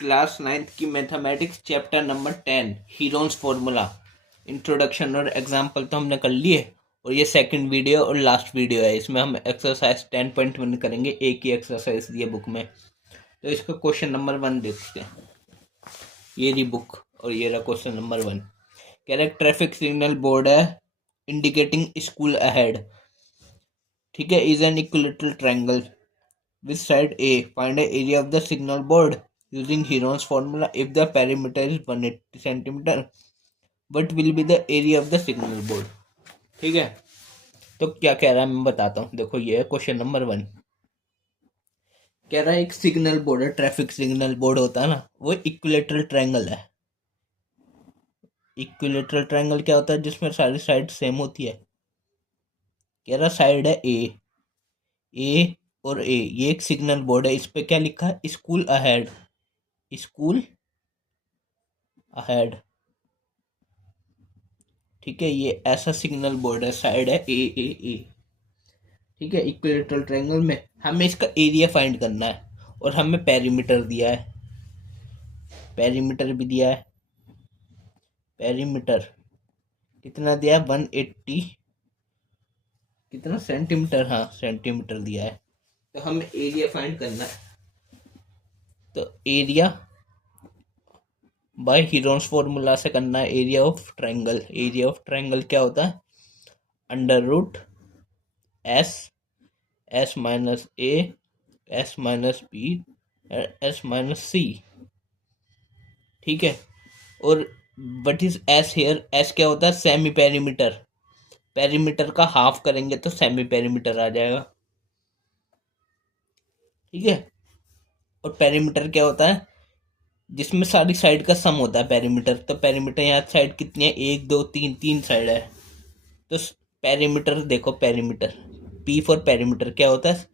Class 9th की mathematics chapter number 10 Heron's formula introduction और example तो हमने कर लिए। और ये सेकंड वीडियो और लास्ट वीडियो है। इसमें हम एक्सरसाइज 10.1 करेंगे। एक ही एक्सरसाइज दी है बुक में, तो इसका क्वेश्चन नंबर 1 देखते हैं। ये रही बुक और ये रहा क्वेश्चन नंबर 1। कह रहा है ट्रैफिक सिग्नल बोर्ड है इंडिकेटिंग स्कूल अहेड, ठीक है, is an equilateral triangle with side A. Find the area of the signal board using Heron's formula. If the perimeter is 180 centimeter, what will be the area of the signal board? ठीक है, तो क्या कह रहा है मैं बताता हूँ। देखो ये है क्वेश्चन नंबर 1। कह रहा है एक सिग्नल बोर्ड है, ट्रैफिक सिग्नल बोर्ड होता है ना, वो इक्विलेटरल ट्रायंगल है। इक्विलेटरल ट्रायंगल क्या होता है? जिसमें सारी साइड सेम होती है। कह रहा साइड है ए और ए, ये एक सिग्नल बोर्ड है। इस पे क्या लिखा है? स्कूल अहेड, स्कूल अहेड, ठीक है। ये ऐसा सिग्नल बोर्ड है, साइड है ए, ठीक है। इक्विलेटरल ट्रायंगल में हमें इसका एरिया फाइंड करना है और हमें पेरीमीटर दिया है, पेरीमीटर भी दिया है। पेरीमीटर कितना दिया है? 180 कितना सेंटीमीटर, हाँ सेंटीमीटर दिया है। तो हमें एरिया फाइंड करना है। तो एरिया बाय हीरोन्स फॉर्मूला से करना है। Area of triangle, area of triangle क्या होता है? Under root S minus A, S minus B, S minus C, ठीक है। और what is S here? S क्या होता है? Semi perimeter. पेरीमीटर का हाफ करेंगे तो सेमी पेरीमीटर आ जाएगा, ठीक है। और पेरीमीटर क्या होता है? जिसमें सारी साइड का सम होता है पेरीमीटर। तो पेरीमीटर यहाँ साइड कितनी है? 1 2 3, 3 साइड है। तो पेरीमीटर देखो, पेरीमीटर पी फॉर पेरीमीटर क्या होता है?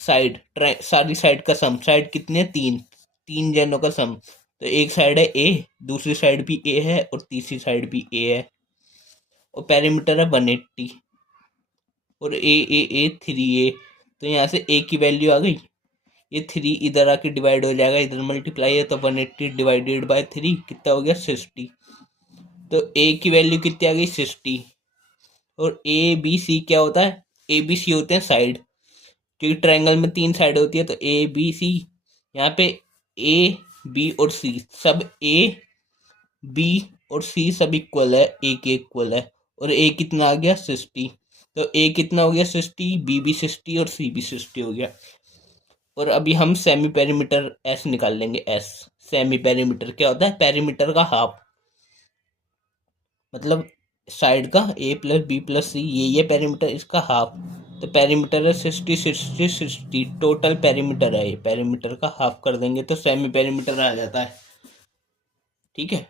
साइड, सारी साइड का सम। साइड कितने? 3, 3 जनों का सम। तो एक साइड है ए, दूसरी साइड भी ए है और तीसरी साइड भी ए है। और पेरीमीटर है 180 और ए 3 ए। तो यहाँ से ए की वैल्यू आ गई। ये 3 इधर आके डिवाइड हो जाएगा, इधर मल्टीप्लाई है, तो 180 डिवाइडेड बाय 3 कितना हो गया? 60। तो ए की वैल्यू कितनी आ गई? 60। और ए बी सी क्या होता है? ए बी सी होते हैं साइड, क्योंकि ट्रायंगल में 3 साइड होती है। तो ए बी सी, यहाँ पे ए बी और सी सब, ए बी और सी सब इक्वल है, ए के इक्वल है। और ए कितना आ गया? 60। तो ए कितना हो गया? 60, बी भी 60 और सी भी 60 हो गया। और अभी हम सेमी पेरीमीटर एस निकाल लेंगे। एस सेमी पेरीमीटर क्या होता है? पेरीमीटर का हाफ, मतलब साइड का ए प्लस बी प्लस सी, ये पेरीमीटर, इसका हाफ। तो पेरीमीटर है 60 60 60, टोटल पेरीमीटर है ये। पेरीमीटर का हाफ कर देंगे तो सेमी पेरीमीटर आ जाता है, ठीक है।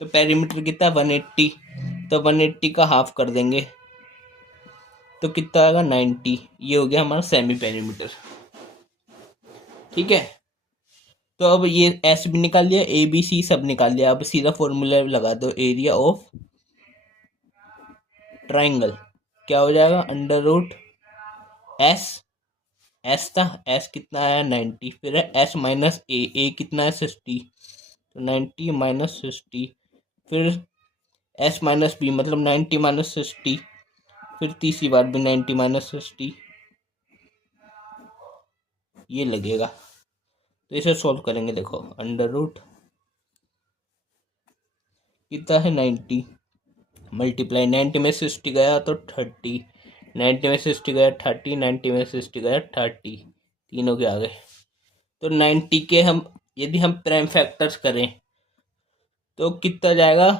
तो पेरीमीटर कितना? 180। तो 180 का हाफ कर देंगे तो कितना आएगा? 90। ये हो गया हमारा सेमी पेरीमीटर, ठीक है। तो अब ये एस भी निकाल लिया, ए बी सी सब निकाल लिया। अब सीधा फॉर्मूला लगा दो। एरिया ऑफ ट्रायंगल क्या हो जाएगा? अंडर रूट एस, एस था, एस कितना है? 90। फिर है एस माइनस ए कितना है? 60। तो 90 माइनस 60। फिर एस माइनस बी मतलब 90 माइनस 60। फिर तीसरी बार भी 90 माइनस 60, ये लगेगा। तो इसे सॉल्व करेंगे। देखो अंडर रूट कितना है? 90 मल्टीप्लाई 90 में 60 गया तो 30, 90 में 60 गया 30, 90 में 60 गया 30, तीनों के आ गए। तो 90 के हम यदि हम प्राइम फैक्टर्स करें तो कितना जाएगा?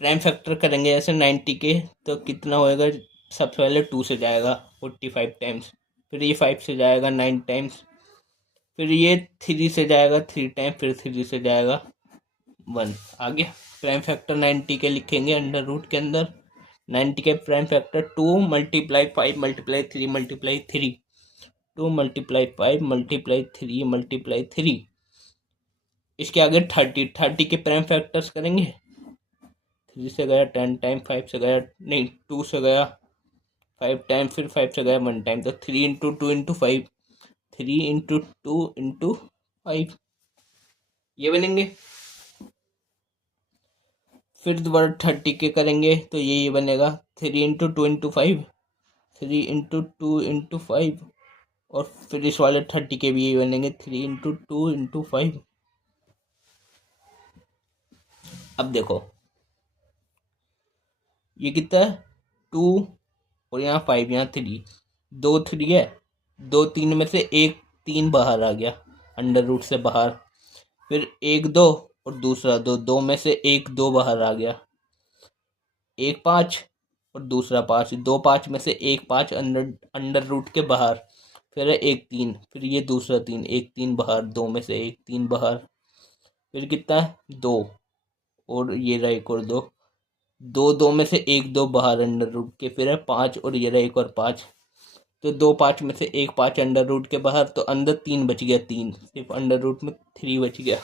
प्राइम फैक्टर करेंगे जैसे 90 के, तो कितना होएगा? सबसे पहले 2 से जाएगा 45 टाइम्स, फिर ये 5 से जाएगा 9 टाइम्स, फिर ये 3 से जाएगा 3 टाइम, फिर 3 से जाएगा 1। आगे प्राइम फैक्टर 90 के लिखेंगे अंडर रूट के अंदर। 90 के prime factor 2 multiply 5 multiply 3 multiply 3, 2 multiply 5 multiply 3 multiply 3। इसके आगे 30 के प्राइम फैक्टर्स करेंगे। 3 से गया 10 टाइम, 5 से गया नहीं 2 से गया 5 टाइम, फिर 5 से गया 1 टाइम। तो 3 इंटू 2 इंटू 5, 3 × 2 × 5 ये बनेंगे। फिर दोबारा 30 के करेंगे तो ये बनेगा 3 × 2 × 5, 3 × 2 × 5, और फिर इस वाले 30 के भी यही बनेंगे 3 × 2 × 5। अब देखो ये कितना है 2, और यहाँ 5, यहाँ 3, 2 3 है, 2 3 में से एक 3 बाहर आ गया अंडर रूट से बाहर, फिर 1 2 और दूसरा 2, 2 में से एक 2 बाहर आ गया, 1 5 और दूसरा 5, 2 5 में से एक 5 अंडर रूट के बाहर, फिर है 1 3, फिर ये दूसरा 3, 1 3 बाहर, 2 में से एक 3 बाहर, फिर कितना है 2, और ये रहा एक और 2, 2 2 में से एक 2 बाहर अंडर रूट के, फिर है 5, और ये रहा एक और 5, तो 2 5 में से एक 5 अंडर रूट के बाहर, तो अंदर 3 बच गया, 3 सिर्फ अंडर रूट में 3 बच गया।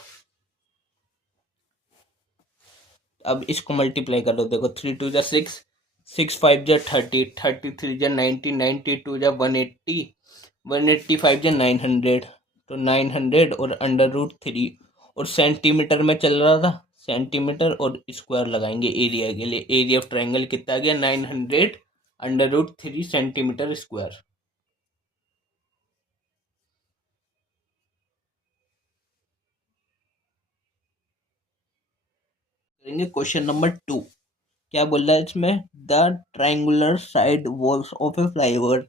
अब इसको मल्टीप्लाई कर लो, देखो 3 2 = 6, 6 5 = 30, 33 = 90, 92 = 180, 185 = 900, तो 900 और अंडर रूट 3, और सेंटीमीटर में चल रहा था, सेंटीमीटर और स्क्वायर लगाएंगे एरिया के लिए। एरिया ऑफ ट्रायंगल कितना आ गया 900 अंडर रूट 3 सेंटीमीटर स्क्वायर। करेंगे क्वेश्चन नंबर 2। क्या बोल रहा है इसमें, the triangular side walls of a flyover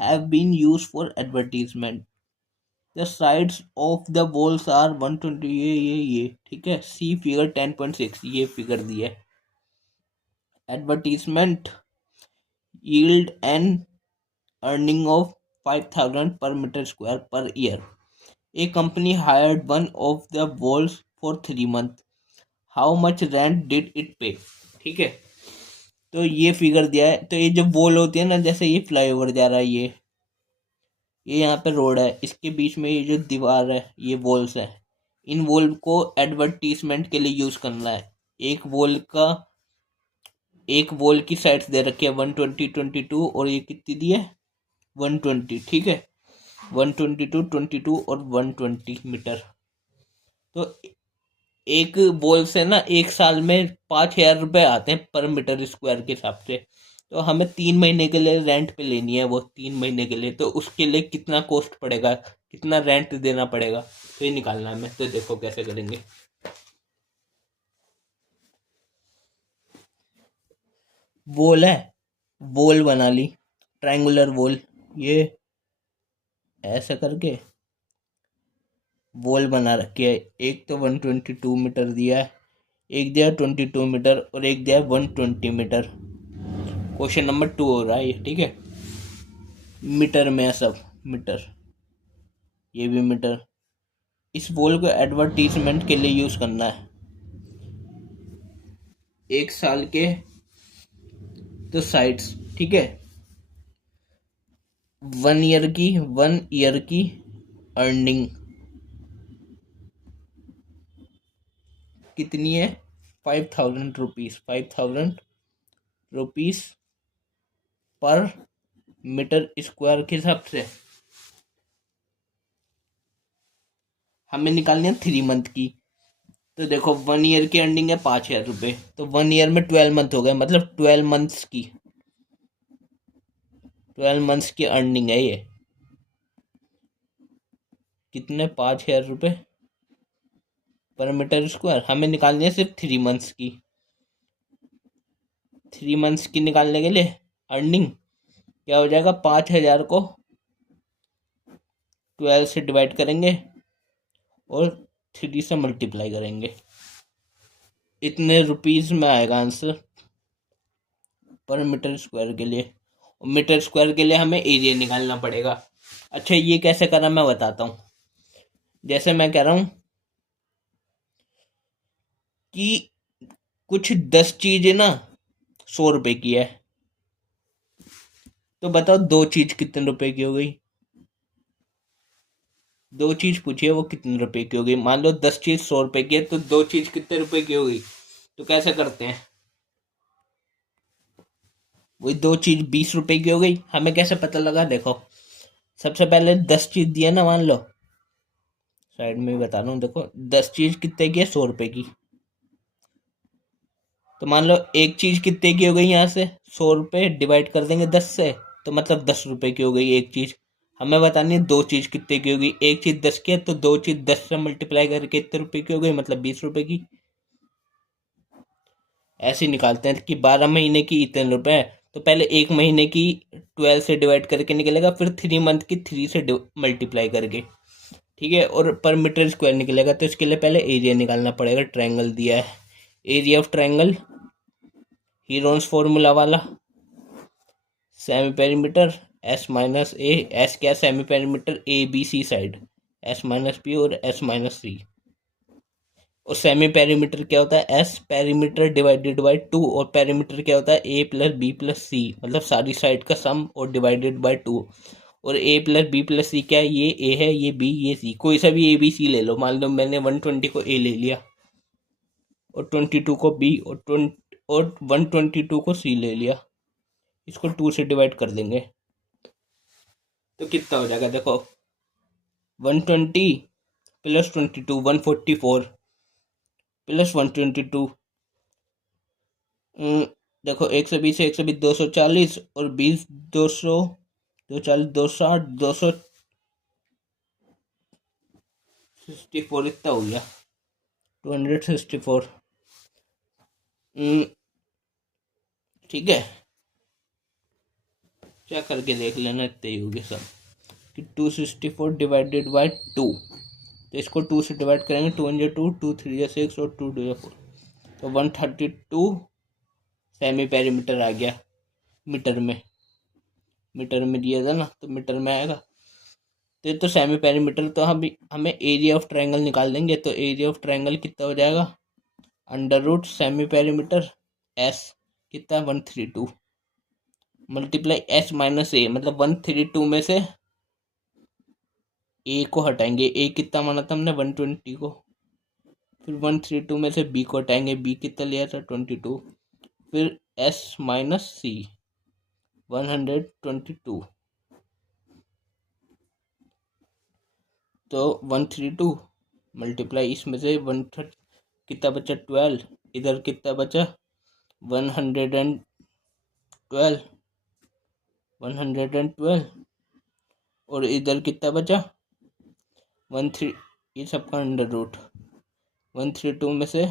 have been used for advertisement, the sides of the walls are 120, ये ठीक है। सी फिगर 10.6 ये फिगर दी है। Advertisement yield an earning of 5000 per meter square per year. A company hired one of the walls for 3 months. How much rent did it pay? ठीक है, तो ये फिगर दिया है। तो ये जो वॉल होती है ना, जैसे ये फ्लाईओवर जा रहा है, ये यहाँ पे रोड है, इसके बीच में ये जो दीवार है ये वॉल्स है। इन वॉल को एडवर्टीजमेंट के लिए यूज करना है। एक वॉल की साइड्स दे रखी है 120 22, और ये कितनी दी है 120, ठीक है 122 22 और 120 मीटर। तो एक वॉल से ना एक साल में 5000 रुपये आते हैं पर मीटर स्क्वायर के हिसाब से। तो हमें 3 महीने के लिए रेंट पे लेनी है वो, 3 महीने के लिए, तो उसके लिए कितना कॉस्ट पड़ेगा, कितना रेंट देना पड़ेगा, तो ये निकालना है हमें। तो देखो कैसे करेंगे। वॉल है, वॉल बना ली, ट्रायंगुलर वॉल, ये ऐसा करके वॉल बना रखी है। एक तो 122 मीटर दिया है, एक दिया 22 मीटर, और एक दिया 120 मीटर। क्वेश्चन नंबर 2 हो रहा है ये, ठीक है। मीटर में है सब, मीटर, ये भी मीटर। इस वॉल को एडवर्टीजमेंट के लिए यूज करना है। एक साल के तो साइड्स, ठीक है, 1 ईयर की अर्निंग कितनी है 5000 rupees, 5000 rupees per metre square के हिसाब से हमें निकालनी है 3 मंथ की। तो देखो 1 ईयर की अर्निंग है 5000 रुपये, तो 1 ईयर में 12 मंथ हो गए, मतलब 12 मंथ्स की, 12 मंथ्स की अर्निंग है ये। कितने 5000 रुपये पर मीटर स्क्वायर। हमें निकालनी है सिर्फ 3 मंथ्स की। 3 मंथ्स की निकालने के लिए अर्निंग क्या हो जाएगा, 5000 को 12 से डिवाइड करेंगे और 3 से मल्टीप्लाई करेंगे, इतने रुपीस में आएगा आंसर पर मीटर स्क्वायर के लिए। और मीटर स्क्वायर के लिए हमें एरिया निकालना पड़ेगा। अच्छा ये कैसे करना मैं बताता हूँ। जैसे मैं कह रहा हूँ कि कुछ 10 चीजें ना 100 रुपए की है, तो बताओ 2 चीज कितने रुपए की हो गई। 2 चीज पूछिए वो कितने रुपए की हो गई। मान लो 10 चीज 100 रुपए की है, तो 2 चीज कितने रुपए की हो गई। तो कैसे करते हैं, वही 2 चीज 20 रुपए की हो गई। हमें कैसे पता लगा, देखो सबसे पहले 10 चीज दिया ना, मान लो साइड में भी बता रहा हूँ, देखो 10 चीज कितने की है, 100 रुपए की। तो मान लो एक चीज कितने की हो गई, यहाँ से 100 रुपए डिवाइड कर देंगे 10 से, तो मतलब 10 रुपए की हो गई एक चीज। हमें बतानी है दो चीज कितने की होगी, एक चीज 10 की है तो दो चीज 10 से मल्टीप्लाई करके कितने रुपए की हो गई, मतलब 20 रुपए की। ऐसे ही निकालते हैं कि 12 महीने की इतने रुपए है, तो पहले एक महीने की 12 से डिवाइड करके निकलेगा, फिर 3 मंथ की 3 से मल्टीप्लाई करके, ठीक है। और पर मीटर स्क्वायर निकलेगा, तो इसके लिए पहले एरिया निकालना पड़ेगा। ट्रायंगल दिया है, area of triangle Heron's formula वाला, semi perimeter S minus A, S क्या, semi perimeter A B C side, S minus B और एस माइनस सी। और सेमी पेरीमीटर क्या होता है, एस पेरीमीटर डिवाइडेड बाय 2, और पेरीमीटर क्या होता है, ए प्लस बी प्लस सी, मतलब सारी साइड का सम और डिवाइडेड बाय 2। और ए प्लस बी प्लस सी क्या है, ये ए है, ये बी, ये सी, कोई सा भी ए बी सी ले लो। मान लो मैंने 120 को ए ले लिया, और 22 को बी, और 122 को सी ले लिया। इसको 2 से डिवाइड कर देंगे तो कितना हो जाएगा, देखो 120 प्लस 22 144 प्लस 122, देखो 120 120 240, और 20 200 240 260 264, इतना हो गया 264। ठीक है, क्या करके देख लेना, इतने ही होगी सब कि 264 डिवाइडेड बाई 2। तो इसको 2 से डिवाइड करेंगे, 2 × 2 2 3 6 और 2 2 4, तो 132 सेमी पेरीमीटर आ गया। मीटर में दिया था ना, तो मीटर में आएगा। तो सेमी पेरीमीटर, तो हम हमें एरिया ऑफ ट्रायंगल निकाल देंगे। तो एरिया ऑफ ट्रायंगल कितना हो जाएगा, under root semi perimeter S कितना 132 मल्टीप्लाई एस माइनस ए, मतलब 132 में से ए को हटाएंगे, ए कितना माना था हमने 120 को, फिर 132 में से बी को हटाएंगे, बी कितना लिया था 22, फिर एस माइनस सी 122, तो 132 मल्टीप्लाई इसमें से 130 कितना बचा 12, इधर कितना बचा 112 और इधर कितना बचा 13, ये सबका अंडर रूट 132 में से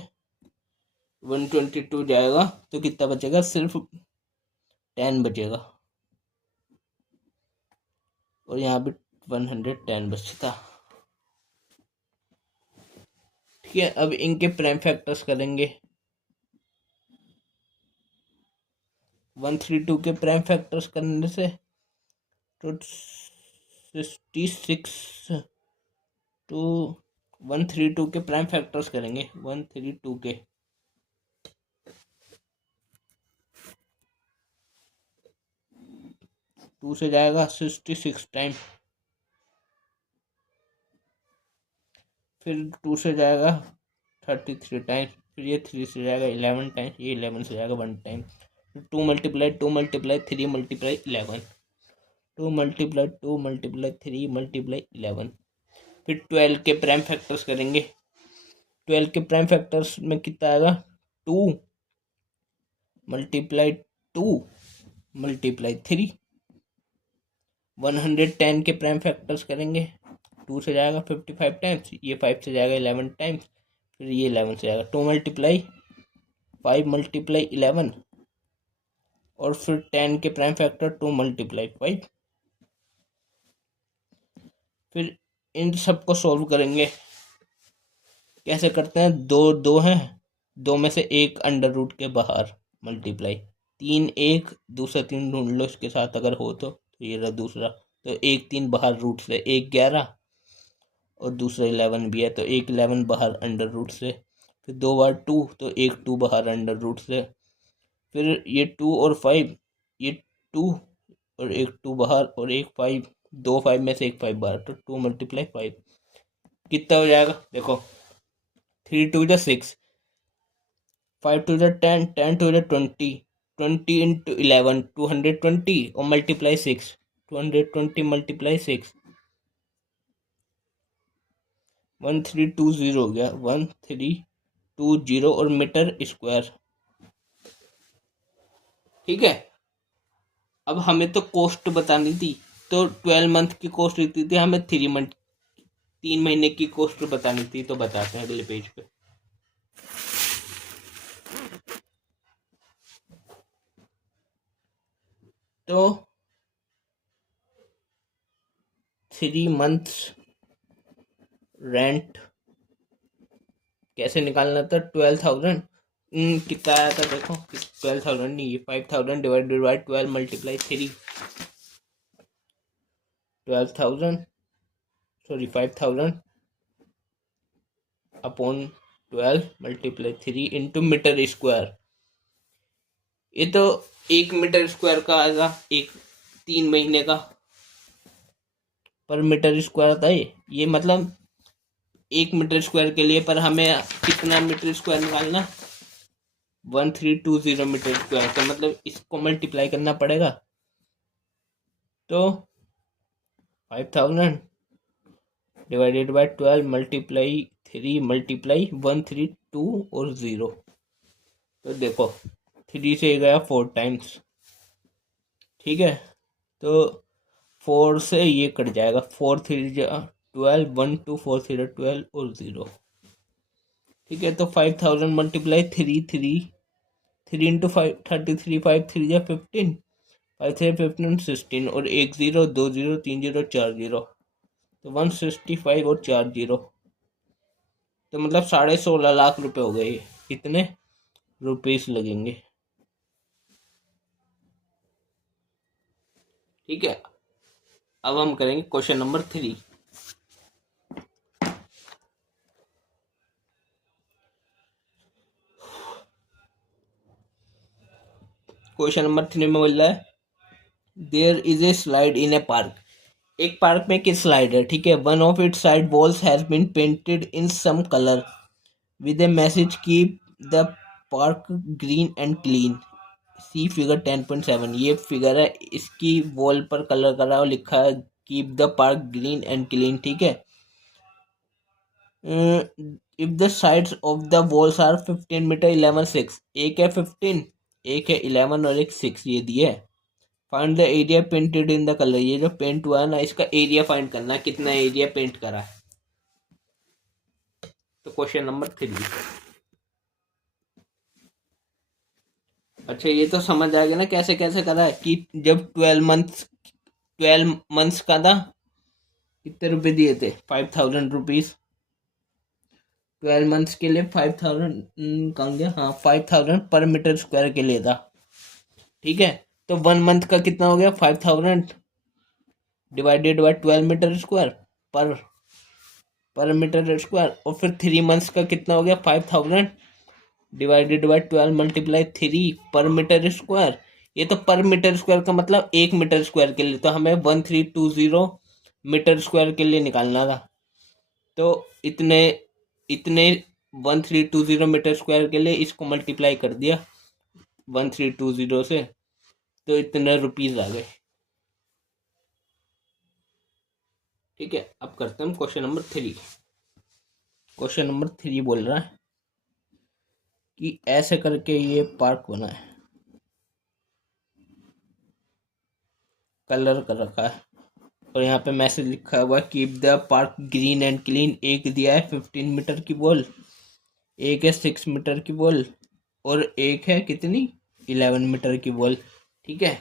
122 जाएगा, तो कितना बचेगा, सिर्फ 10 बचेगा, और यहाँ भी 110 बचता। ठीक है, अब इनके प्राइम फैक्टर्स करेंगे। 132 के प्राइम फैक्टर्स करने से तो 66 टू 132 के प्राइम फैक्टर्स करेंगे, 132 के 2 से जाएगा 66 टाइम, फिर 2 से जाएगा 33 टाइम, फिर ये 3 से जाएगा 11 टाइम, ये 11 से जाएगा 1 टाइम, फिर 2 मल्टीप्लाई 3 मल्टीप्लाई 11, 2 मल्टीप्लाई 3 मल्टीप्लाई 11, फिर 12 के प्राइम फैक्टर्स करेंगे। 12 के प्राइम फैक्टर्स में कितना आएगा, 2 मल्टीप्लाई 2 मल्टीप्लाई 3, 110 के प्राइम फैक्टर्स करेंगे। 2 से जाएगा 55 टाइम्स, ये 5 से जाएगा 11 टाइम्स, फिर ये 11 से जाएगा 2 मल्टीप्लाई 5 मल्टीप्लाई 11, और फिर 10 के प्राइम फैक्टर 2 मल्टीप्लाई 5। फिर इन सबको सॉल्व करेंगे। कैसे करते हैं, दो दो हैं, दो में से एक अंडर रूट के बाहर मल्टीप्लाई, 3 1 दूसरा 3 ढूंढ लो इसके साथ अगर हो तो ये रहा दूसरा, तो 1 3 बाहर रूट से, 1 11 और दूसरा 11 भी है, तो 1 11 बाहर अंडर रूट से, फिर 2 बार 2, तो 1 2 बाहर अंडर रूट से, फिर ये 2 और 5, ये 2 और 1 2 बाहर और 1 5, 2 5 में से 1 5 बाहर, तो 2 मल्टीप्लाई 5 कितना हो जाएगा, देखो 3 2 6, 5 2 10, 10 2 20, 20 × 11 220 और मल्टीप्लाई 6 220 मल्टीप्लाई 6, 1320 हो गया, 1320 और मीटर स्क्वायर। ठीक है, अब हमें तो कॉस्ट बतानी थी, तो 12 मंथ की कॉस्ट रहती थी, हमें 3 महीने की कॉस्ट बतानी थी। तो बताते हैं अगले पेज पे। तो 3 मंथ्स रेंट कैसे निकालना था? 12,000 कितना आया था देखो, 12,000 नहीं, ये 5,000 divided by 12 multiply 3, 5,000 upon 12 multiply 3 into metre square. ये तो 1 मीटर स्क्वायर का आएगा, 3 महीने का पर मीटर स्क्वायर था ये मतलब 1 मीटर स्क्वायर के लिए, पर हमें कितना मीटर स्क्वायर निकालना? 1320 मीटर स्क्वायर। तो मतलब इसको मल्टीप्लाई करना पड़ेगा। तो 5,000 डिवाइडेड बाय 12 मल्टीप्लाई 3 मल्टीप्लाई 132 और 0। तो देखो 3 से गया 4 टाइम्स। ठीक है, तो 4 से ये कट जाएगा, 4 3 12, 1 2 4 0 12 और 0। ठीक है, तो 5,000 मल्टीप्लाई 3 इंटू 5 33, 5 3 या 15, 5 3 15 16 और 1 0 2 0 3 0 4 0, तो 165 और 4 0, तो मतलब 16.5 लाख रुपए हो गए। कितने रुपीस लगेंगे? ठीक है, अब हम करेंगे क्वेश्चन नंबर 3। क्वेश्चन नंबर 3 में बोल रहा है there is a slide in a park. एक पार्क में एक स्लाइड है, ठीक है। One of it side walls has been painted in some colour with a message keep the park green and clean, see figure 10.7। ये figure है, इसकी wall पर कलर करा और लिखा है keep the park green and clean. ठीक है, if the sides of the walls are 15 metre 11 6, एक है 15, एक है 11 और एक 6 ये दिए है। Find the area painted in the colour, ये जो पेंट हुआ है ना इसका एरिया फाइंड करना है, कितना एरिया पेंट करा है। तो क्वेश्चन नंबर 3। अच्छा, ये तो समझ आ गया ना कैसे कैसे करा है कि जब 12 मंथ्स का था, कितने रुपए दिए थे? 5,000 रुपीज। 12 मंथ्स के लिए 5,000 कहाँ गया? हाँ, 5,000 पर मीटर स्क्वायर के लिए था। ठीक है, तो 1 मंथ का कितना हो गया? 5,000 डिवाइडेड बाय 12 मीटर स्क्वायर पर मीटर स्क्वायर। और फिर 3 मंथ्स का कितना हो गया? 5,000 डिवाइडेड बाय 12 मल्टीप्लाई 3 पर मीटर स्क्वायर। ये तो पर मीटर स्क्वायर का मतलब 1 मीटर स्क्वायर के लिए, तो हमें 1320 मीटर स्क्वायर के लिए निकालना था। तो इतने इतने 1320 मीटर स्क्वायर के लिए इसको मल्टीप्लाई कर दिया 1320 से, तो इतने रुपीज आ गए। ठीक है, अब करते हैं क्वेश्चन नंबर 3। क्वेश्चन नंबर 3 बोल रहा है कि ऐसे करके ये पार्क बना है, कलर कर रखा है और यहाँ पे मैसेज लिखा हुआ keep the park green and clean. एक दिया है 15 मीटर की बॉल, एक है 6 मीटर की बॉल और एक है कितनी? 11 मीटर की बॉल। ठीक है,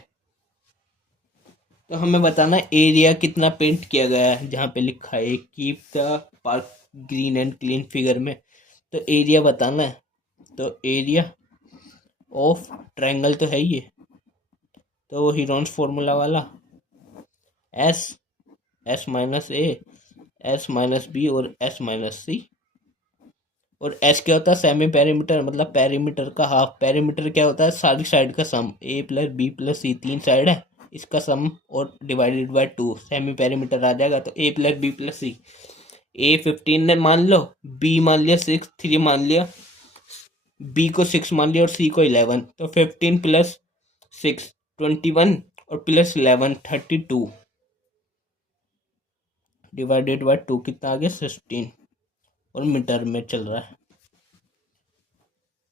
तो हमें बताना एरिया कितना पेंट किया गया है, जहाँ पे लिखा है keep the park green and clean figure में, तो एरिया बताना है। तो एरिया ऑफ ट्रायंगल तो है ये, तो हीरोन्स फॉर्मूला वाला S minus A, S minus B और एस माइनस सी। और एस क्या होता है? सेमी पेरीमीटर, मतलब पेरीमीटर का हाफ। पेरीमीटर क्या होता है? सारी साइड का सम, ए प्लस बी प्लस सी, 3 साइड है, इसका सम और डिवाइडेड बाय 2 सेमी पेरीमीटर आ जाएगा। तो ए प्लस बी प्लस सी, ए 15 ने मान लो, बी मान लिया 6, 3 मान लिया, बी को 6 मान लिया और सी को 11, तो 15 प्लस 6 21 और प्लस 11 32 डिवाइडेड बाय 2 कितना आ गया 16 और मीटर में चल रहा है।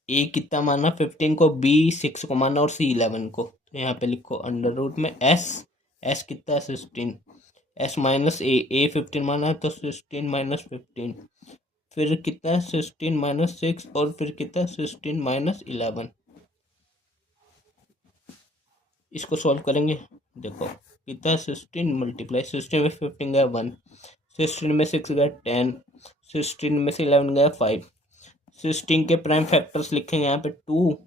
ए कितना माना 15 को, बी 6 को माना और सी 11 को। तो यहाँ पे लिखो अंडर रूट में एस कितना है 16, एस माइनस ए 15 माना है तो 16 माइनस 15, फिर कितना है 16 माइनस 6 और फिर कितना है 16 माइनस 11। इसको सॉल्व करेंगे, देखो कितना 16 मल्टीप्लाई 16 में 15 गया 1, 16 में 6 गया 10, 16 में से 11 गया 5। 16 के प्राइम फैक्टर्स लिखेंगे यहाँ पे 2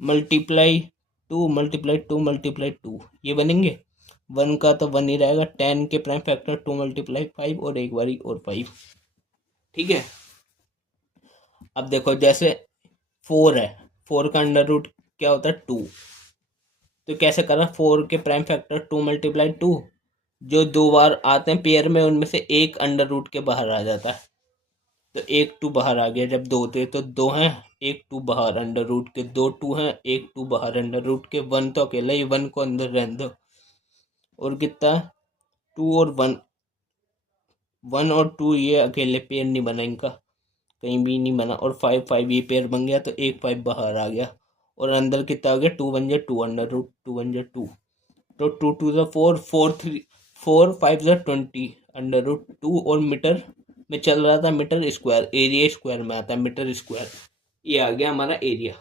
मल्टीप्लाई 2 मल्टीप्लाई 2 मल्टीप्लाई 2, ये बनेंगे। 1 का तो 1 ही रहेगा। 10 के प्राइम फैक्टर 2 मल्टीप्लाई 5 और एक बारी और 5। ठीक है, अब देखो जैसे 4 है, 4 का अंडर रूट क्या होता है 2, तो कैसे करना, 4 के प्राइम फैक्टर 2 मल्टीप्लाई 2, जो 2 बार आते हैं पेयर में उनमें से एक अंडर रूट के बाहर आ जाता है, तो एक 2 बाहर आ गया। जब 2 थे तो 2 हैं, एक 2 बाहर अंडर रूट के, 2 2 हैं, एक 2 बाहर अंडर रूट के, 1 तो अकेला ही, 1 को अंदर रहने दो। और कितना 2 और 1, 1 और 2 ये अकेले पेयर नहीं बना, इनका कहीं भी नहीं बना। और 5 5 ये पेयर बन गया तो एक 5 बाहर आ गया और अंदर कितना आ गया 2 1 जा 2 अंडर रूट 2 1 जा 2, तो 2 2 जा 4 4 3 4 5 जा 20 अंडर रूट 2। और मीटर में चल रहा था मीटर स्क्वायर, एरिया स्क्वायर में आता है मीटर स्क्वायर। ये आ गया हमारा एरिया।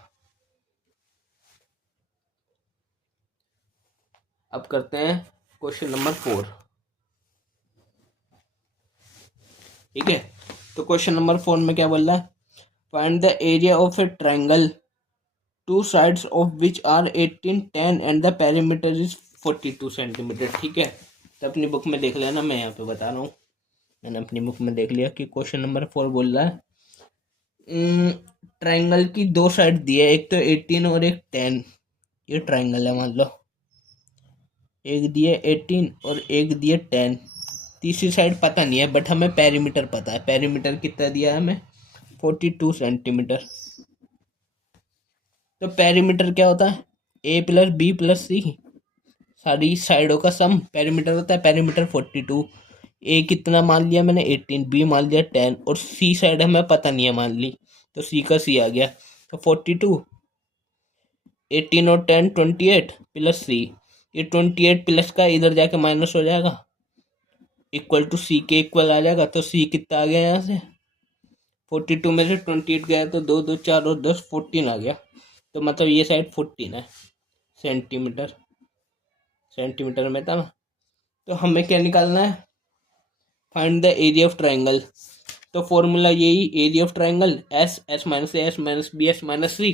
अब करते हैं क्वेश्चन नंबर 4। ठीक है, तो क्वेश्चन नंबर 4 में क्या बोल रहा है, find the area of a triangle two sides of which are 18 10 and the perimeter is 42 centimetre. ठीक है, तो अपनी बुक में देख लेना, मैं यहाँ पे बता रहा हूँ। मैंने अपनी बुक में देख लिया कि क्वेश्चन नंबर 4 बोल रहा है ट्रायंगल की दो साइड दी है, एक तो 18 और एक 10। ये ट्रायंगल है, मान लो एक दिए 18 और एक दिए 10। तीसरी साइड पता नहीं है बट हमें पेरीमीटर पता है। पेरीमीटर कितना दिया है हमें 42 सेंटीमीटर। तो पेरीमीटर क्या होता है, ए प्लस बी प्लस सी, सारी साइडों का सम पेरीमीटर होता है। पेरीमीटर 42, ए कितना मान लिया मैंने 18, बी मान लिया 10 और सी साइड हमें पता नहीं है मान ली, तो सी का सी आ गया। तो 42 18 और 10 28 प्लस सी, ये 28 प्लस का इधर जाके माइनस हो जाएगा, इक्वल टू सी के इक्वल आ जाएगा। तो सी कितना आ गया यहाँ से 42 में से 28 गया तो 2 2 4 और 10 14 आ गया। तो मतलब ये साइड 14 है सेंटीमीटर, सेंटीमीटर में था ना। तो हमें क्या निकालना है, find the area of triangle. तो फॉर्मूला यही, area of triangle S S minus S minus B S minus C.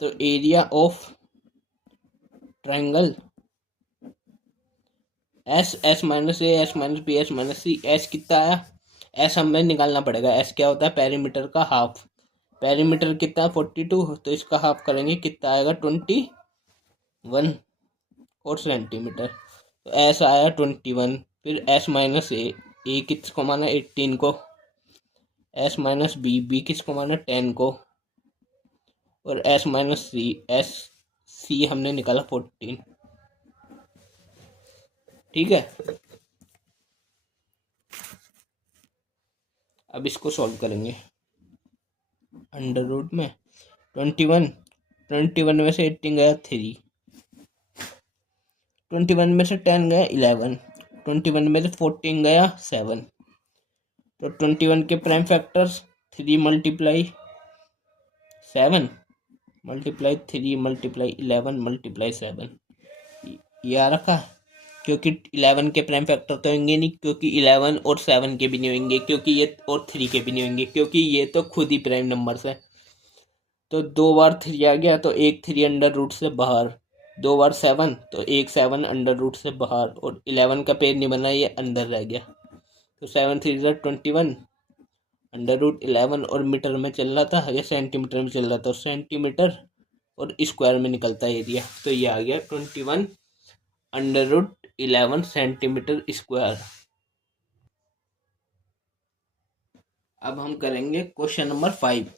तो area of triangle S S minus S minus B S minus C. S कितना आया, S हमें निकालना पड़ेगा। S क्या होता है पेरीमीटर का हाफ। पेरीमीटर कितना है 42, तो इसका हाफ करेंगे कितना आएगा 21 और सेंटीमीटर। तो एस आया 21, फिर एस माइनस ए किसको माना 18 को, एस माइनस बी किसको माना 10 को, और एस माइनस सी हमने निकाला 14। ठीक है, अब इसको सॉल्व करेंगे। अंडर रूट में 21 में से 18 गया 3, 21 में से 10 गया 11, 21 में से 14 गया 7। तो 21 के prime factors 3 multiply 7 multiply 3 multiply 11 multiply 7, ये आ रखा। क्योंकि 11 के प्राइम फैक्टर तो होंगे नहीं, क्योंकि 11 और 7 के भी नहीं होंगे, क्योंकि ये और 3 के भी नहीं होंगे, क्योंकि ये तो खुद ही प्राइम नंबर्स है। तो 2 बार 3 आ गया तो एक 3 अंडर रूट से बाहर, 2 बार 7 तो एक 7 अंडर रूट से बाहर, और 11 का पेड़ नहीं बना, ये अंदर रह गया। तो 7 3 21 अंडर रूट 11, और मीटर में चल रहा था या सेंटीमीटर में चल रहा था, सेंटीमीटर और स्क्वायर में निकलता है एरिया। तो ये आ गया 21 अंडर रूट 11 सेंटीमीटर स्क्वायर। अब हम करेंगे question number 5।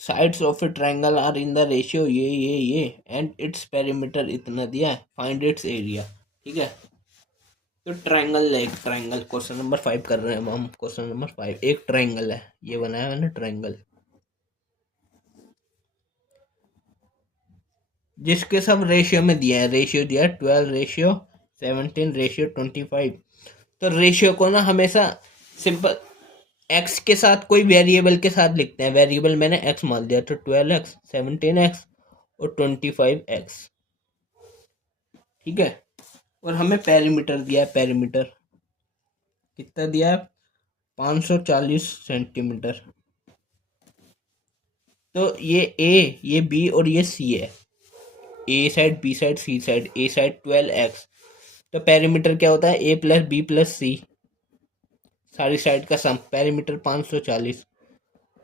Sides of a triangle are in the ratio ये एंड इट्स पेरीमीटर इतना दिया है, फाइंड इट्स एरिया। ठीक है, तो ट्रायंगल है, एक ट्रायंगल, क्वेश्चन नंबर 5 कर रहे हैं हम। क्वेश्चन नंबर 5, एक ट्रायंगल है, ये बनाया मैंने ट्रायंगल, जिसके सब रेशियो में दिया है। रेशियो दिया है 12 रेशियो 17 रेशियो 25। तो रेशियो को ना हमेशा सिंपल एक्स के साथ कोई वेरिएबल के साथ लिखते हैं। वेरिएबल मैंने एक्स मान दिया, तो 12x 17x और 25x। ठीक है, और हमें पेरीमीटर दिया है। पेरीमीटर कितना दिया है? 540 सेंटीमीटर। तो ये बी और ये सी है। ए साइड, बी साइड, सी साइड। ए साइड 12x, तो पेरीमीटर क्या होता है? ए प्लस बी प्लस सी, सारी साइड का सम। पेरीमीटर 540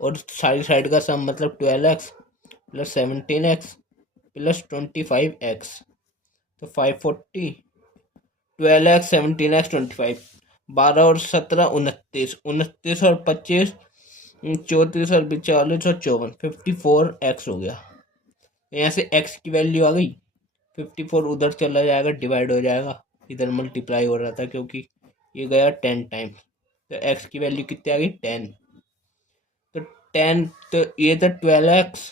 और सारी साइड का सम मतलब 12x plus 17x plus 25x, तो 540। 12x 17x 25, 12 और 17 29, 29 और 25 34 और 42 और 54, 54x हो गया। यहाँ से x की वैल्यू आ गई। 54 उधर चला जाएगा, डिवाइड हो जाएगा, इधर मल्टीप्लाई हो रहा था क्योंकि ये गया 10 टाइम्स, तो x की वैल्यू कितनी आ गई? 10। तो 10, तो ये था 12x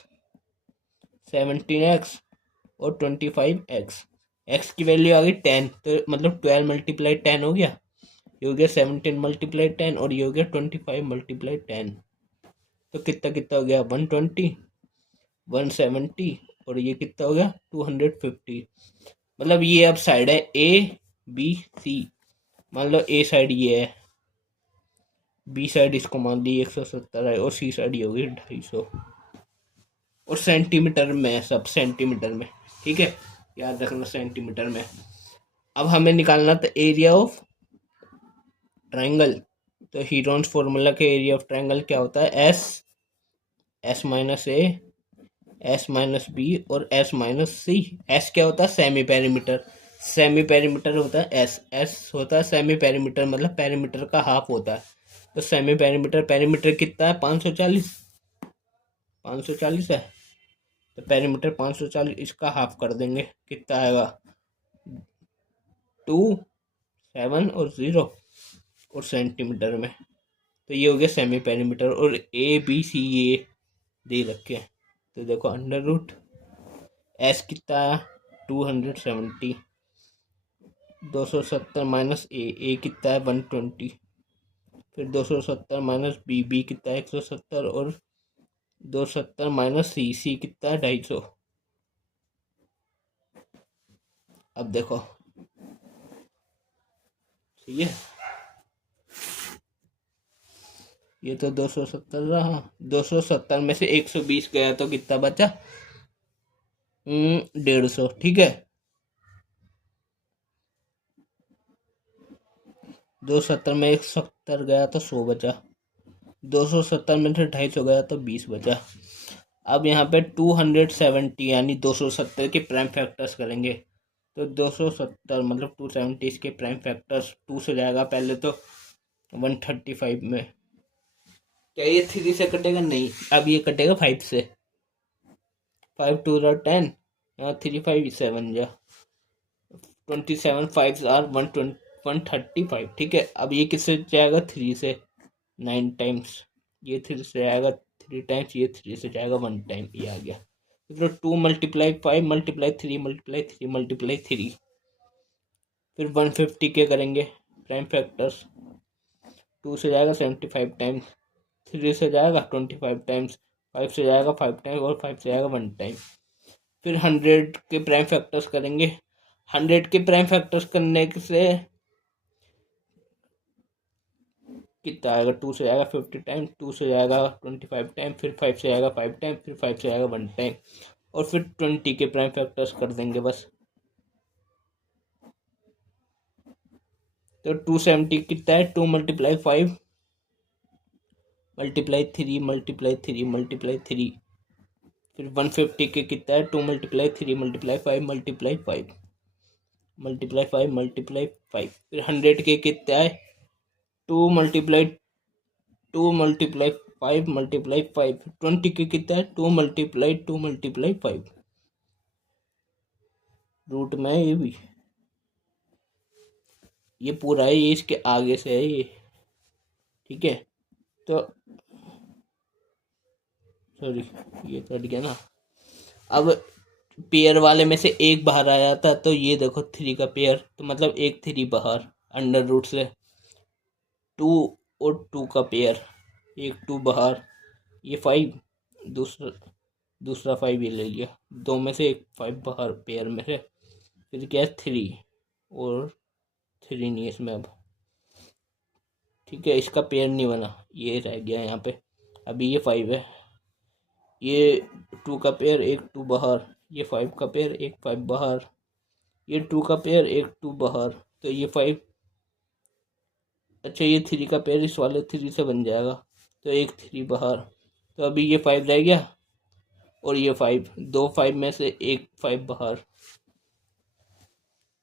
17x और 25x। x की वैल्यू आ गई 10, तो मतलब 12 मल्टीप्लाई 10 हो गया। ये हो गया 17 मल्टीप्लाई 10 और ये हो गया 25 मल्टीप्लाई 10। तो कितना कितना हो गया? 120 170 और ये कितना हो गया? 250। मतलब ये अब साइड है ए बी सी। मान लो ए साइड ये है, बी साइड इसको मान ली 170 है, और सी साइड ये होगी 250। और सेंटीमीटर में है सब, सेंटीमीटर में। ठीक है, याद रखना सेंटीमीटर में। अब हमें निकालना था एरिया ऑफ ट्रायंगल। तो हीरोन्स फॉर्मूला के एरिया ऑफ ट्रायंगल क्या होता है? S minus A, S minus B और एस माइनस सी। एस क्या होता है? Semi perimeter. सेमी पेरीमीटर होता है एस। एस होता है सेमी पेरीमीटर, मतलब पेरीमीटर का हाफ होता है। तो सेमी पेरीमीटर, पेरीमीटर कितना है? 540। 540 है, तो पेरीमीटर 540, इसका हाफ कर देंगे, कितना आएगा? 2 7 और 0 और सेंटीमीटर में। तो ये हो गया सेमी पेरीमीटर। और ए बी सी ये दे रखे हैं, तो देखो अंडर रूट एस कितना है? 270, 270 माइनस ए कितना है? 120, फिर 270 माइनस बी कितना है? 170, और 270 माइनस सी कितना है? 250। अब देखो, ठीक है, ये तो 270 रहा। 270 में से 120 गया तो कितना बचा? 150। ठीक है, 270 में 170 गया तो 100 बचा। 270 में से 250 गया तो 20 बचा। अब यहाँ पे 270 यानी 270 के प्राइम फैक्टर्स करेंगे। तो 270 मतलब 270, इसके प्राइम फैक्टर्स 2 से जाएगा पहले तो 135 में। क्या ये 3 से कटेगा? नहीं, अब ये कटेगा 5 से। 5 2 10, यहाँ 3 5 7 जा 27, 5 आर 135। ठीक है, अब ये किससे जाएगा? 3 से 9 टाइम्स। ये 3 से जाएगा 3 टाइम्स, ये 3 से जाएगा 1 टाइम, ये आ गया। तो 2 मल्टीप्लाई 5 मल्टीप्लाई 3 मल्टीप्लाई 3 मल्टीप्लाई 3। फिर 150 के करेंगे प्राइम फैक्टर्स। 2 से जाएगा 75 टाइम्स, 3 से जाएगा 25 टाइम्स, 5 से जाएगा 5 टाइम्स और 5 से जाएगा 1 टाइम। फिर 100 के प्राइम फैक्टर्स करेंगे। 100 के प्राइम फैक्टर्स करने से कितना आएगा? 2 से जाएगा 50 टाइम, 2 से जाएगा 25 टाइम, फिर 5 से जाएगा 5 टाइम, फिर 5 से जाएगा 1 टाइम, और फिर 20 के प्राइम फैक्टर्स कर देंगे बस। तो 270 कितना है? 2 मल्टीप्लाई 5 मल्टीप्लाई 3 मल्टीप्लाई 3 मल्टीप्लाई 3। फिर 150 के कितना है? 2 multiply 3 multiply 5 multiply 5 multiply 5 multiply 5। फिर 100 के कितना है? 2 मल्टीप्लाई 2 मल्टीप्लाई 5 मल्टीप्लाई 5, 20 के कितना है 2 मल्टीप्लाई 2 मल्टीप्लाई 5, रूट में है ये भी, ये पूरा है, ये इसके आगे से है ये, ठीक है। तो सॉरी ये कट गया ना। अब पेयर वाले में से एक बाहर आ जाता, तो ये देखो 3 का पेयर, तो मतलब एक 3 बाहर, अंडर रूट से 2 और 2 का पेयर, एक 2 बाहर, ये 5, दूसरा दूसरा 5 ये ले लिया, दो में से एक 5 बाहर पेयर में से, फिर क्या है 3, और 3 नहीं है इसमें अब, ठीक है। इसका पेयर नहीं बना, ये रह गया यहाँ पे। अभी ये 5 है, ये 2 का पेयर एक 2 बाहर, ये 5 का पेयर एक 5 बाहर, ये 2 का पेयर एक 2 बाहर, तो ये 5, अच्छा ये 3 का पेयर इस वाले 3 से बन जाएगा, तो एक 3 बाहर, तो अभी ये 5 रह गया, और ये 5, दो 5 में से एक 5 बाहर,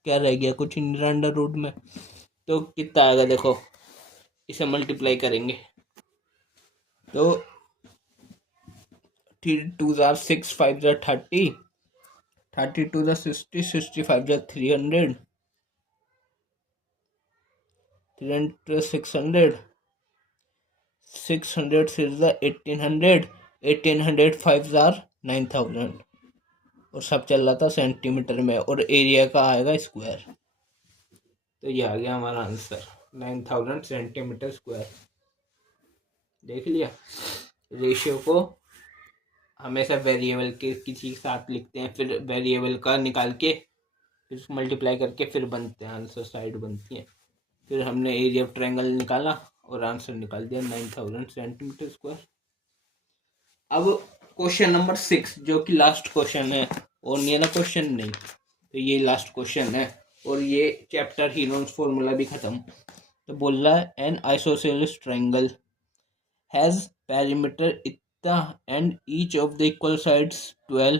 क्या रह गया, कुछ नहीं रहा अंडर रूट में। तो कितना आएगा देखो, इसे मल्टीप्लाई करेंगे तो 2 jar 6, 5 jar 30, 32 jar 60, 65 jar 300, 300 600, 600 6 jar 1800, 1800 5 jar 9000, और सब चल रहा था सेंटीमीटर में, और एरिया का आएगा स्क्वायर। तो ये आ गया हमारा आंसर 9000 सेंटीमीटर स्क्वायर। देख लिया, रेशियो को हमेशा वेरिएबल के किसी के साथ लिखते हैं, फिर वेरिएबल का निकाल के फिर मल्टीप्लाई करके फिर बनते हैं आंसर, साइड बनती है। फिर हमने एरिया ऑफ ट्रायंगल निकाला और आंसर निकाल दिया 9000 सेंटीमीटर स्क्वायर। अब क्वेश्चन नंबर 6 जो कि लास्ट क्वेश्चन है, और नहीं है ना क्वेश्चन, नहीं, तो ये लास्ट क्वेश्चन है, और ये चैप्टर हीरोन्स फॉर्मूला भी खत्म। तो बोल रहा है an isosceles triangle has perimeter इतना and each of the equal sides 12,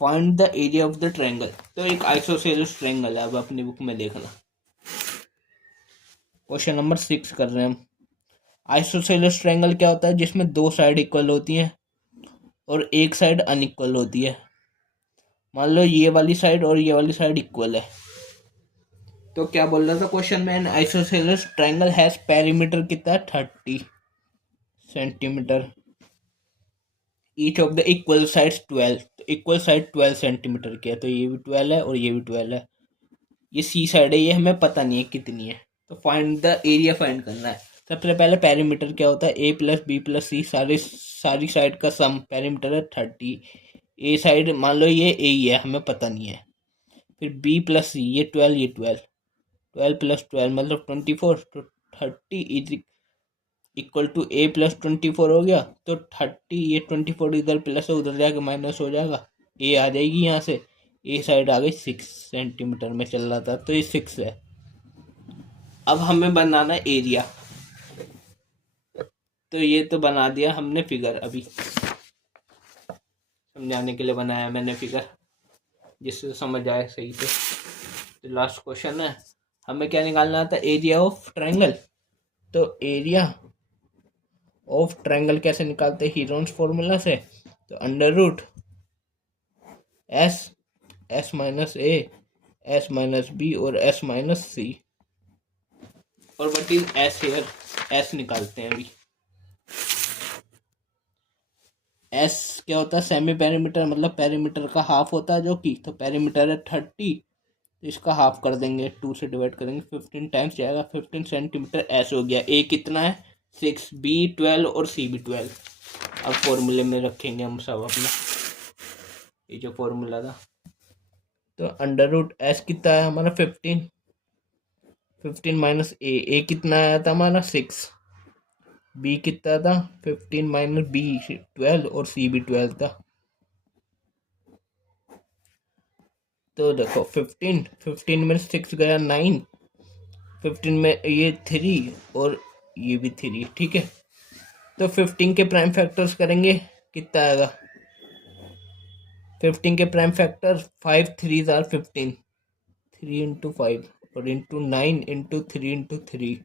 find the area of the triangle. तो एक आइसोसेलेस ट्रायंगल है, अब अपनी बुक में देखना, क्वेश्चन नंबर 6 कर रहे हैं हम। आइसोसेलेस ट्रायंगल क्या होता है, जिसमें दो साइड इक्वल होती हैं और एक साइड अनइक्वल होती है। मान लो ये वाली साइड और ये वाली साइड इक्वल है, तो क्या बोल रहा था क्वेश्चन में, आइसोसेलेस ट्रायंगल हैज पेरीमीटर कितना है 30 centimetre, each of the equal sides 12, तो इक्वल साइड 12 सेंटीमीटर की है, तो ये भी 12 है और ये भी 12 है। ये सी साइड है, ये हमें पता नहीं है कितनी है, तो फाइंड द एरिया फाइंड करना है। सबसे पहले पेरीमीटर क्या होता है, ए प्लस बी प्लस सी, सारी साइड का सम, पेरीमीटर है 30, ए साइड मान लो ये ए ही है, हमें पता नहीं है, फिर बी प्लस सी, ये 12, ये 12, 12 प्लस 12 मतलब 24, तो 30 is equal to A plus 24 हो गया, तो 30, ये 24 इधर प्लस है, उधर जाके माइनस हो जाएगा, ए आ जाएगी यहाँ से, ए साइड आ गई 6 सेंटीमीटर में चल रहा था, तो ये 6 है। अब हमें बनाना एरिया, तो ये तो बना दिया हमने फिगर, अभी समझाने के लिए बनाया मैंने फिगर, जिससे समझ आए सही से। तो लास्ट क्वेश्चन है, हमें क्या निकालना था, एरिया ऑफ ट्रायंगल। तो एरिया ऑफ ट्रायंगल कैसे निकालते हैं, हीरोन्स फॉर्मूला से, तो under root S minus A, S minus B और एस माइनस सी, और what is S here, S निकालते हैं अभी। एस क्या होता है, सेमी पेरीमीटर, मतलब पेरीमीटर का हाफ होता है जो कि, तो पेरीमीटर है 30, तो इसका हाफ कर देंगे, 2 से डिवाइड करेंगे, 15 टाइम्स जाएगा, 15 सेंटीमीटर एस हो गया। ए कितना है 6, बी 12 और सी भी 12। अब फॉर्मूले में रखेंगे हम सब अपना, ये जो फॉर्मूला था, तो अंडर रूट एस कितना है हमारा 15, 15 माइनस ए कितना आया था हमारा 6, बी कितना था 15 माइनस बी 12, और सी भी 12 था। तो देखो 15 में 6 गया 9, 15 में ये 3 और ये भी 3, ठीक है। तो 15 के प्राइम फैक्टर्स करेंगे, कितना आएगा, 15 के प्राइम फैक्टर 5 3 आर 15, 3 इंटू 5 और इंटू 9 इंटू 3 इंटू 3,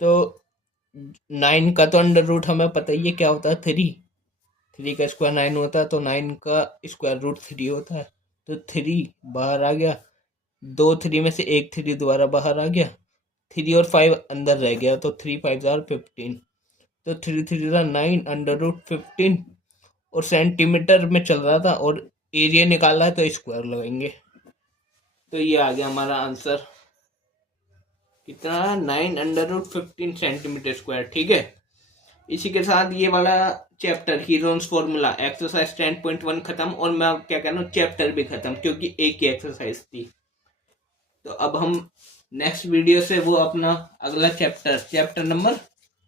तो 9 का तो अंडर रूट हमें पता ही है क्या होता है, 3। 3 का स्क्वायर 9 होता है, तो 9 का स्क्वायर रूट 3 होता है। तो 3 बाहर आ गया, 2 3 में से एक 3 दोबारा बाहर आ गया, 3 और 5 अंदर रह गया, तो 3 5 15। तो 3 3 9 अंडर रूट 15। और सेंटीमीटर में चल रहा था और एरिया निकाला है तो स्क्वायर लगाएंगे। तो ये आ गया हमारा आंसर, कितना, 9 अंडर रूट 15 सेंटीमीटर स्क्वायर। ठीक है, इसी के साथ ये वाला चैप्टर हीरोन्स फॉर्मूला एक्सरसाइज 10.1 खत्म, और मैं क्या कह रहा हूँ चैप्टर भी खत्म, क्योंकि एक ही एक्सरसाइज थी। तो अब हम नेक्स्ट वीडियो से वो अपना अगला चैप्टर नंबर,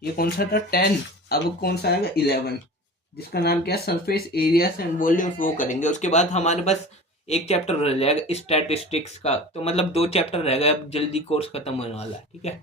ये कौन सा था, 10, अब कौन सा आएगा, 11, जिसका नाम क्या है, सरफेस एरियाज एंड वॉल्यूम्स, वो करेंगे। उसके बाद हमारे पास एक चैप्टर रह जाएगा स्टैटिस्टिक्स का, तो मतलब 2 चैप्टर रह गए, अब जल्दी कोर्स खत्म होने वाला है। ठीक है।